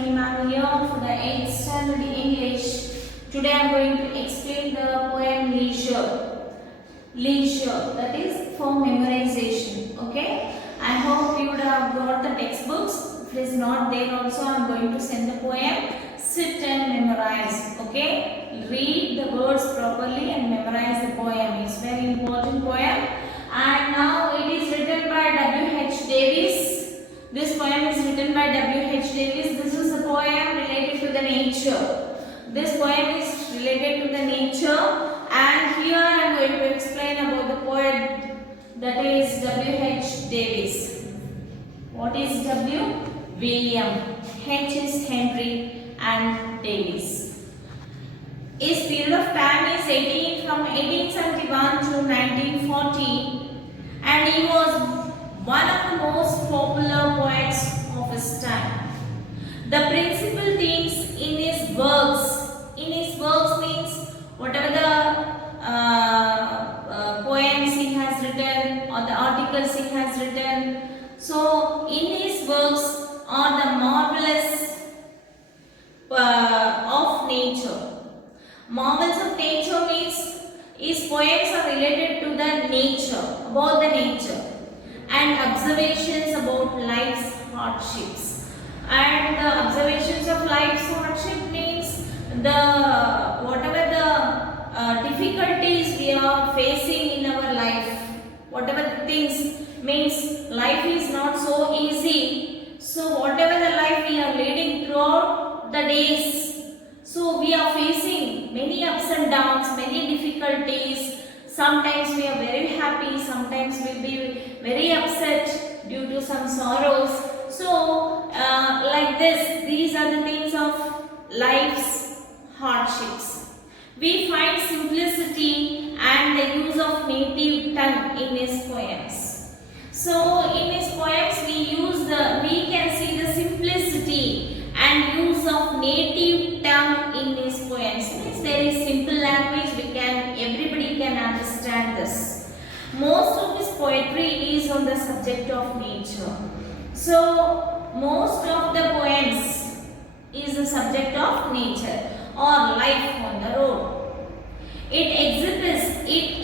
Ashwini ma'am here for the 8th standard English. Today I am going to explain the poem Leisure. Leisure, that is for memorization. Okay, I hope you would have got the textbooks. If it is not there also, I am going to send the poem. Sit and memorize. Okay, read the words properly and memorize the poem. It's very important poem. And now it is written by W.H. Davis. This poem is written by W.H. Davis. This is a poem related to the nature. This poem is related to the nature, and here I am going to explain about the poet, that is W.H. Davis. What is W? William. H is Henry, and Davis. His period of time is from 1871 to 1940, and he was one of the most popular poets of his time. The principal themes in his works means whatever the poems he has written or the articles he has written. So in his works are the marvelous of nature. Marvels of nature means his poems are related to the nature, about the nature, and observations about life's hardships. And the observations of life's hardship means the whatever the difficulties we are facing in our life, whatever the things, means life is not so easy. So whatever the life we are leading throughout the days, so we are facing many ups and downs, many difficulties. Sometimes we are very happy, sometimes we will be very upset due to some sorrows. So like this, these are the things of life's hardships. We find simplicity and the use of native tongue in his poems. So in his poems we can see the simplicity and use of native tongue in his poems. Means there is simple language, everybody can understand this. Most of his poetry is on the subject of nature. So most of the poems is the subject of nature or life on the road. It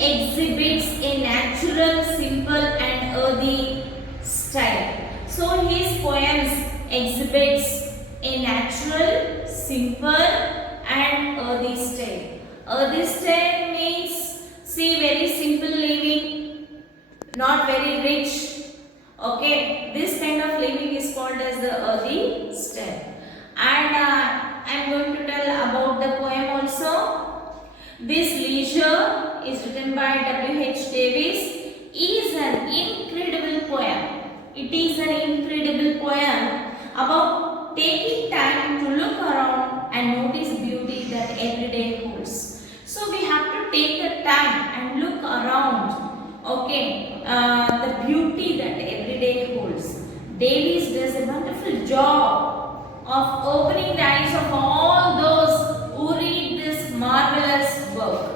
exhibits a natural, simple and earthy style. So his poems exhibits a natural, simple and earthy style. Earthy style means, see, very simple living, not very rich. Okay, this kind of living is called as the earthy style. And I am going to tell about the poem also. This Leisure is written by W.H. Davis. Is an incredible poem. It is an incredible poem about taking time to look around and notice beauty that every day holds. So we have to take the time and look around, okay, the beauty that every day holds. Davis does a wonderful job of opening the eyes of all those who read this marvelous work.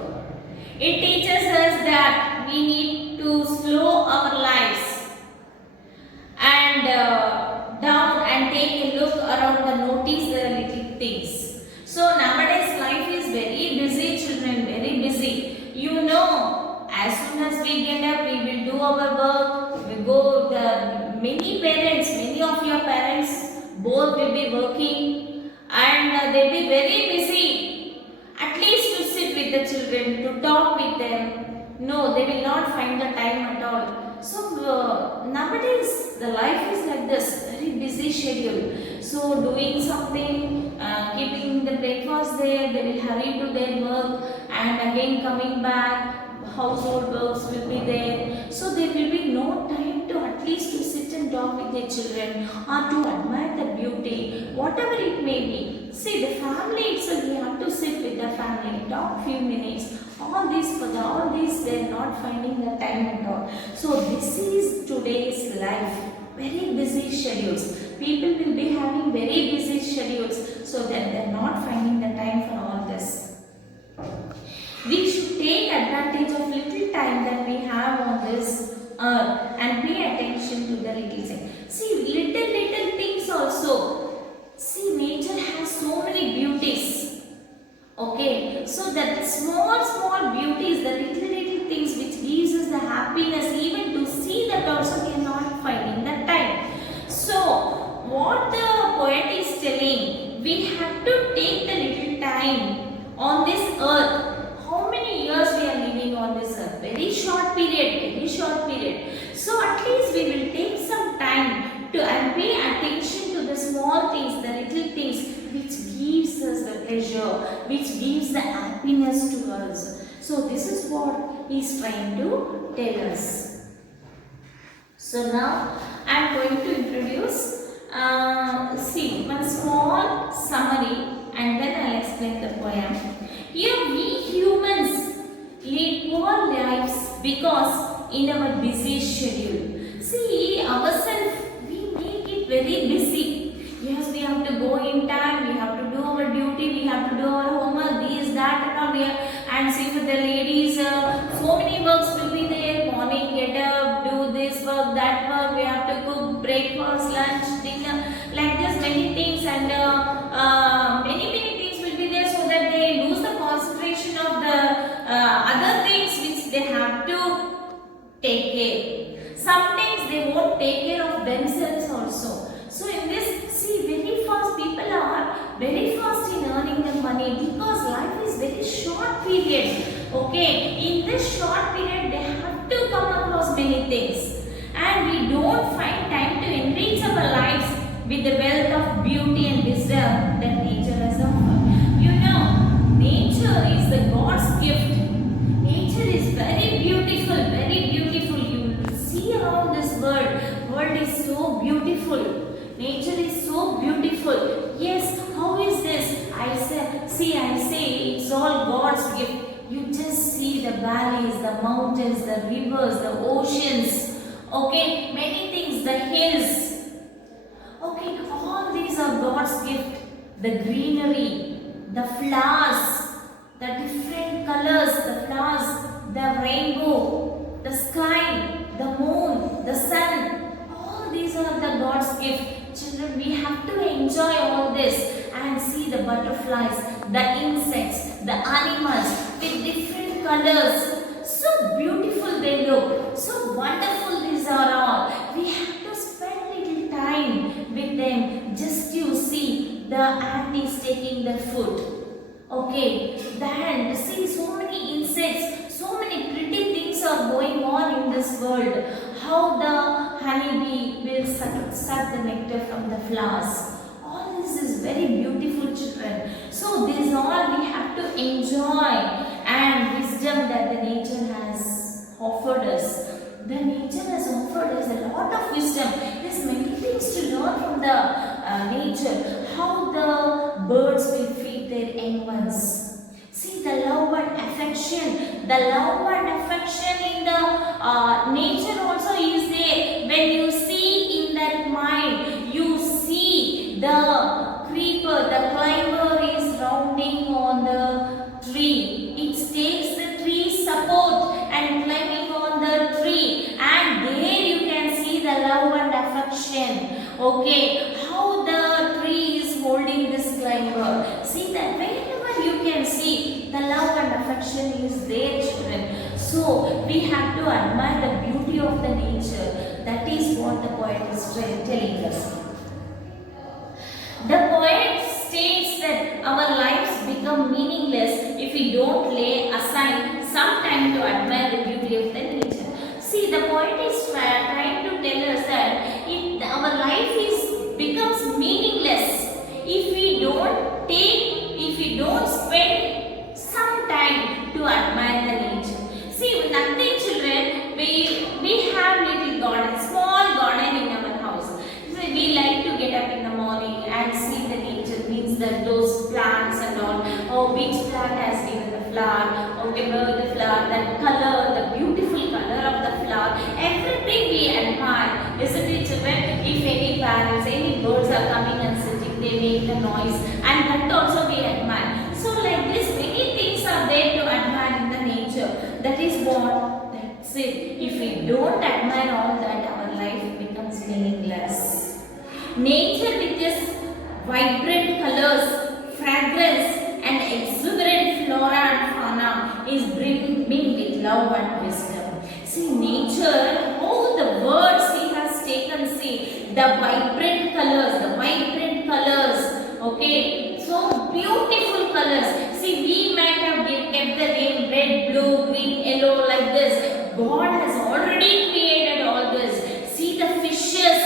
It teaches us that we need to slow our lives and down and take a look around and notice the little things. So nowadays life is very busy, children, very busy. You know, as soon as we get up, we will do our work. We go, many of your parents, both will be working and they'll be very busy. At least to sit with the children, to talk with them. No, they will not find the time at all. So nowadays the life is like this, very busy schedule. So doing something, keeping the breakfast there, they will hurry to their work and again coming back, household works will be there. So there will be no time to at least to sit and talk with their children or to admire the beauty, whatever it may be. See, the family itself, we have to sit with the family, talk few minutes. All these they are not finding the time at all. So this is today's life. Very busy schedules. People will be having very busy schedules, so that they are not finding the time for all this. We should take advantage of little time that we have on this earth and pay attention to the little things. See, little things also. See, beauties. Okay, so that small beauties, the little things which gives us the happiness, even to see that also we are not finding the time. So what the poet is telling, we have to take the little time on this earth. How many years we are living on this earth? Very short period, very short period. So at least we will take some time to and pay attention to the small things, the little things which gives us the pleasure, which gives the happiness to us. So this is what he is trying to tell us. So now I am going to introduce see one small summary and then I will explain the poem. Here we humans lead poor lives because in our busy schedule. See, ourselves we make it very busy. Yes, we have to go in time, we have to do our duty, we have to do our homework, this, that and all. And see for the ladies, so many works will be there. Morning, get up, do this work, that work, we have to cook breakfast, lunch, dinner, like this many things, and many things will be there, so that they lose the concentration of the other things which they have to take care. Sometimes they won't take care of themselves also. So in this, see, very fast people are very fast in earning the money because life is very short period. Okay, in this short period they have to come across many things, and we don't find time to enrich our lives with the wealth of beauty and wisdom that nature has offered. You know, nature is the God's gift. Nature is very beautiful, very beautiful. You will see around this world is so beautiful. Nature is so beautiful. Yes, how is this? I say it's all God's gift. You just see the valleys, the mountains, the rivers, the oceans. Okay, many things, the hills. Okay, all these are God's gift. The greenery, the flowers, the different colors, the flowers, the rainbow, the sky, the moon, the sun. All these are the God's gift. Children, we have to enjoy all this and see the butterflies, the insects, the animals with different colors. So beautiful they look. So wonderful these are all. We have to spend little time with them just to see the ant is taking the food. Okay, then see so many insects, so many pretty things are going on in this world. How the honeybee will suck the nectar from the flowers. All this is very beautiful, children. So these all we have to enjoy, and wisdom that the nature has offered us. The nature has offered us a lot of wisdom. There's many things to learn from the nature. How the birds will feed their young ones. See the love and affection. The love and affection in the nature also is there. When you see in that mind, you see the creeper, the climber is rounding on the tree. It takes the tree support and climbing on the tree, and there you can see the love and affection. Okay, how the tree is holding this climber. See that wherever you can see the love and affection is there, children. So we have to admire the beauty of the nature. That is what the poet is telling us. The poet states that our lives become meaningless if we don't lay aside some time to admire the beauty of the nature. See, the poet is trying to tell us that our life becomes meaningless if we don't spend some time to admire the nature. See, nothing, children, we have little garden, small garden in our house. So we like to get up in the morning and see the nature, means that those plants and all. Oh, which plant has given the flower? Okay, the flower, that color, the beautiful color of the flower, everything we admire, isn't it, children? If any parents, any birds are coming and sitting, they make the noise, and that also we admire. So like this, many things are there to admire in the nature. That is what, that's it. If we don't admire all that, our life becomes meaningless. Nature with its vibrant colors, fragrance, love and wisdom. See, nature, all the words he has taken, see, the vibrant colors, okay, so beautiful colors. See, we might have kept the name red, blue, green, yellow like this. God has already created all this. See the fishes.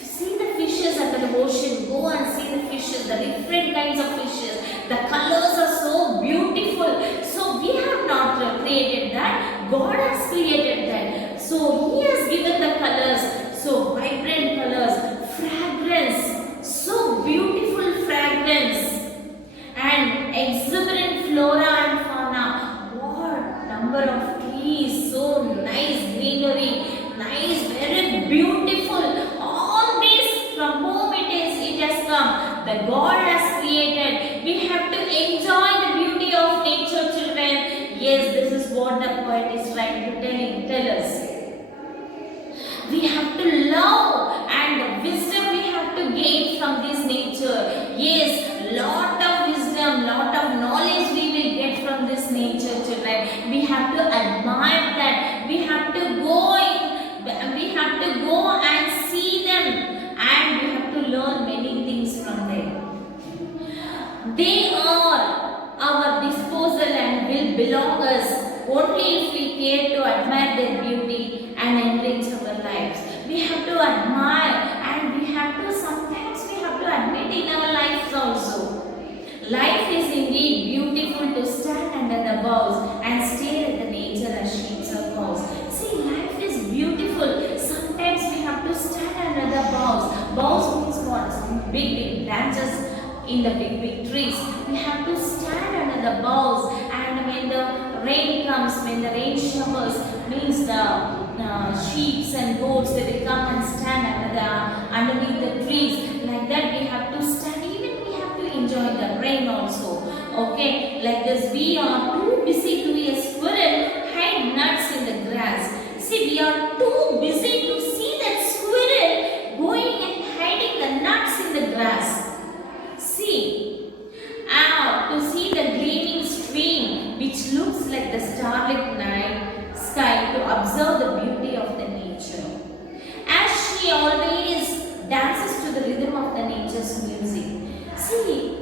See the fishes under the ocean. Go and see the fishes, the different kinds of fishes. The colors are so beautiful. So we have not created that. God has created that. So He has given the colors. So vibrant colors, fragrance, so beautiful fragrance, and exuberant flora and fauna. What number of trees, so nice greenery, nice, very beautiful. All this from whom it has come. The God has created. We have to enjoy the beauty of nature, children. Yes, this is what the poet is trying to tell us. We have to love and wisdom we have to gain from this nature. Yes, lot of wisdom, lot of knowledge we will get from this nature, children. We have to admire that. We have to go and see them, and we have to learn many things from them. They are our disposal and will belong us only if we care to admire their beauty and enrich our lives. We have to admire, and we have to admit in our lives also. Life is indeed beautiful to stand under the boughs and stare at the nature as she circles. See, life is beautiful. Sometimes we have to stand under the boughs. Boughs means what? Big branches in the big trees. We have to stand under the boughs, and when the rain comes, when the rain showers, means the sheep and goats, they will come and stand underneath the trees. Like that we have to stand. Even we have to enjoy the rain also. Okay, like this we are too busy to be a squirrel hide nuts in the grass. See, we are too busy to see that squirrel going and hiding the nuts in the grass. See, to see the gleaming stream which looks like the starlit night sky, to observe the beauty of the nature. As she always dances to the rhythm of the nature's music. See,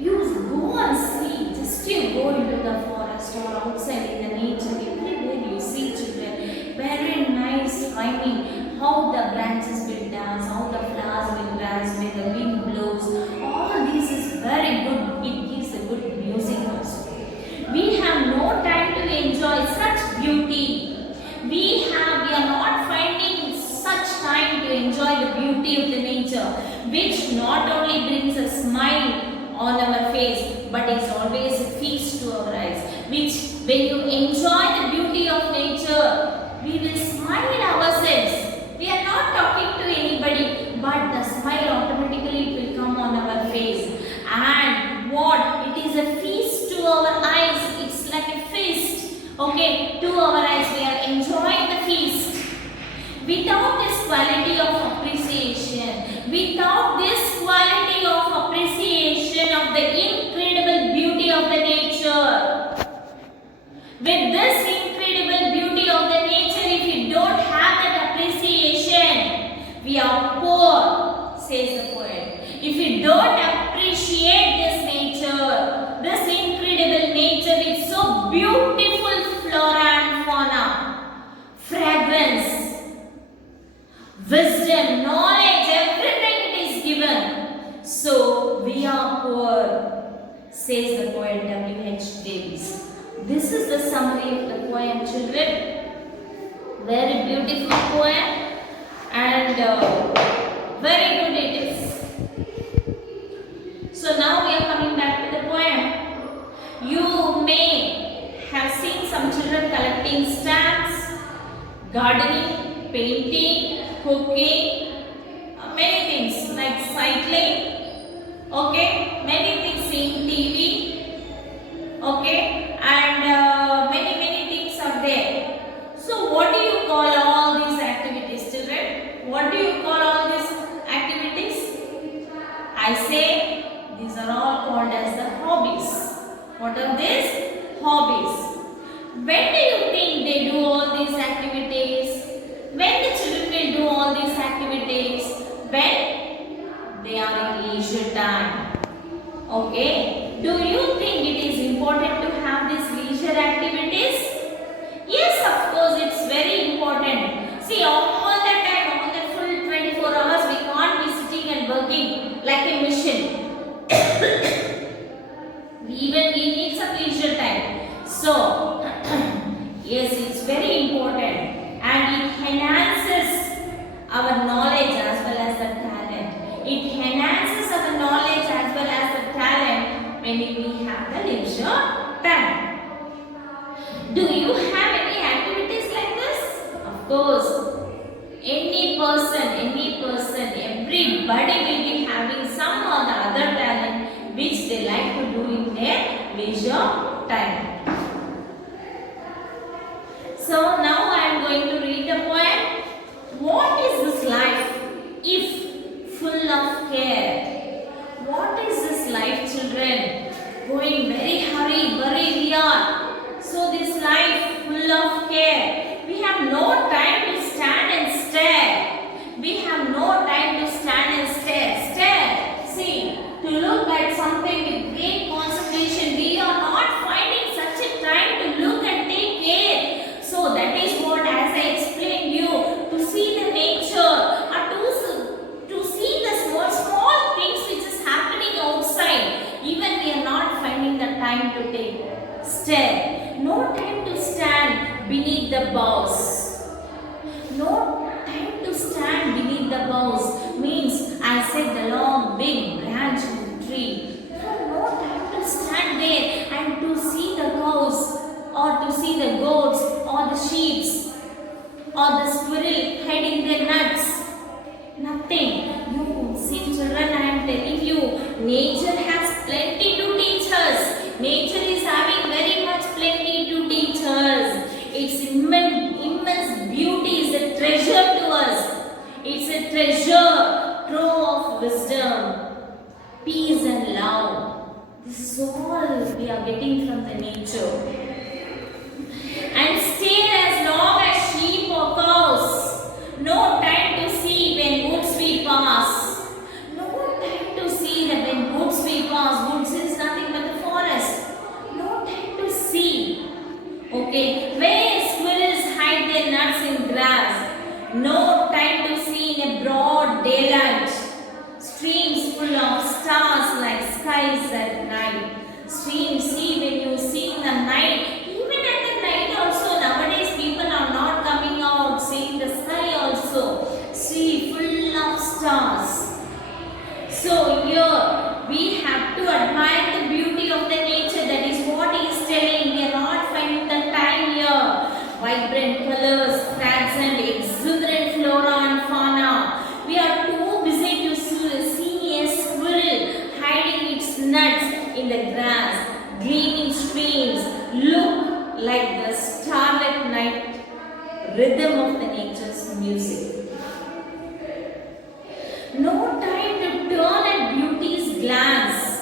you go and see, just you go into the forest or outside in the nature, everywhere you see children, very nice timing, how the branches will dance, how the flowers will dance, when the wind blows, all this is very good, it gives a good music also. We have no time to enjoy such beauty. We are not finding such time to enjoy the beauty of the nature, which not only brings a smile on our face, but is always a feast to our eyes. Which, when you enjoy the beauty of nature, we will smile ourselves. We are not talking to anybody, but the smile automatically will come on our face. And what? It is a feast to our eyes. It's like a feast. Okay, to our eyes, we are enjoying the feast. Without this quality of appreciation, without this quality of appreciation of the incredible beauty of the nature, with this incredible beauty of the nature, if we don't have that appreciation, we are poor, says the poet. If we don't appreciate this nature, this incredible nature with so beautiful flora and fauna, fragrance, wisdom, knowledge, everything it is given. So we are poor, says the poet W.H. Davis. This is the summary of the poem, children. Very beautiful poem, and very good it is. So now we are coming back to the poem. You may have seen some children collecting stamps, gardening, painting, cooking, many things like cycling, okay, many things, seeing TV, okay, and many things are there. So what do you call all these activities, children? What do you call all these activities? I say these are all called as the hobbies. What are these? Hobbies. When do you when we have the leisure time. Do you have any activities like this? Of course. Any person, everybody will be having some or the other talent which they like to do in their leisure time. So now I am going to read the poem. What is this life if full of care? What is this life, children? Going very hurry, we are. So this life full of care. We have no time to stand and stare. We have no time to stand and stare. See, to look at something with great concentration. We are not finding such a time to look and take care. So that is what, as I explained you, to see the nature, or to see the small things which is happening outside. Even we are not finding the time to take stare. No time to stand beneath the boughs. No time to stand beneath the boughs means I said the long big branch of the tree. No time to stand there and to see the cows or to see the goats or the sheep or the squirrel hiding their nuts. Nothing. No, see children, I am telling you, nature has plenty to teach us. Nature is having very much plenty to teach us. Its immense beauty is a treasure to us. It's a treasure trove of wisdom, peace and love. This is all we are getting from the nature. And stay as long as sheep or cows. No time to see when goods we pass. No time to see that when goods we pass. Goods is nothing but the forest. No time to see. Okay, where squirrels hide their nuts in grass. No time to see in a broad daylight. Streams full of stars like skies at night. Streams, see when you see in the night. Even at the night also, nowadays people are not coming out, seeing the sky also. See, full of stars. So here we have to admire the beauty of the nature. That is what he is telling. We are not finding the time here. Vibrant colors, fragrant, exuberant flora and fauna. We are too busy to see a squirrel hiding its nuts in the grass. Gleaming streams look like the starlit night rhythm of the nature's music. No time to turn at beauty's glance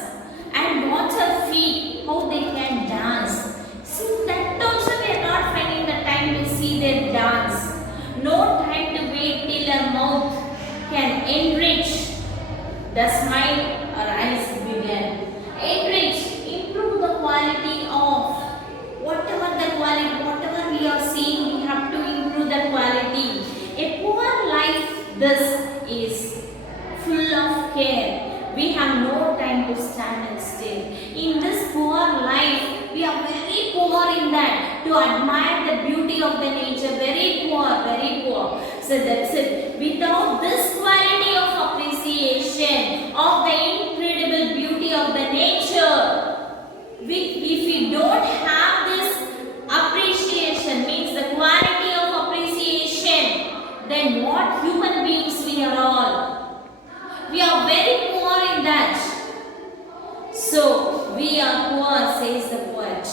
and watch her feet, how they can dance. See, that also we are not finding the time to see their dance. No time to wait till her mouth can enrich the smile or eyes begin. Enrich, improve the quality of whatever we are seeing, we have to improve the quality. A poor life, this is full of care. We have no time to stand and stare. In this poor life, we are very poor in that to admire the beauty of the nature. Very poor, very poor. So that's it. Without this quality of appreciation of the incredible beauty of the nature, if we don't have this appreciation, means the quality of appreciation, then what human beings we are all? We are very poor in that. So, we are poor, says the poet.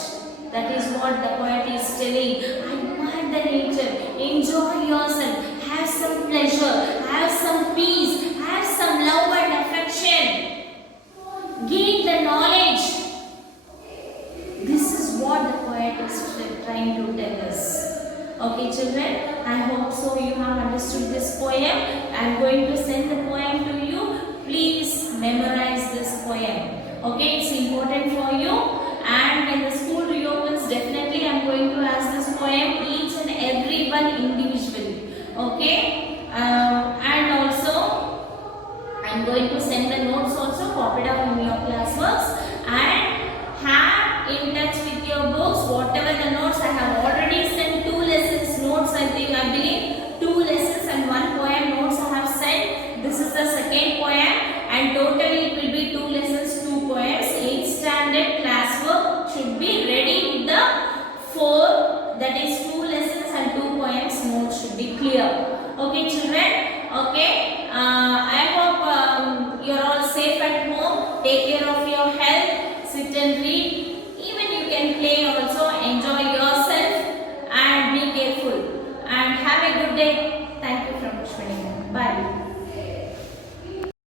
That is what the poet is telling. Admire the nature, enjoy yourself, have some pleasure, have some peace, have some love and affection. Gain the knowledge. This is what the poet is trying to tell us. Okay children, I hope so you have understood this poem. I am going to send the poem to you. Please memorize this poem. Okay, it's important for you. And when the school reopens, definitely I am going to ask this poem each and every one individually. Okay, and also I am going to send the notes also, copy down in your classworks, and have in touch with your books. Whatever the notes I have already sent, 2 lessons notes, I believe 2 lessons and 1 poem notes I have sent. This is the second poem, and totally it will be 2 lessons, 2 poems, 8th standard clear. Okay, children. Okay. I hope you're all safe at home. Take care of your health. Sit and read. Even you can play also. Enjoy yourself and be careful. And have a good day. Thank you from Pushpani. Bye.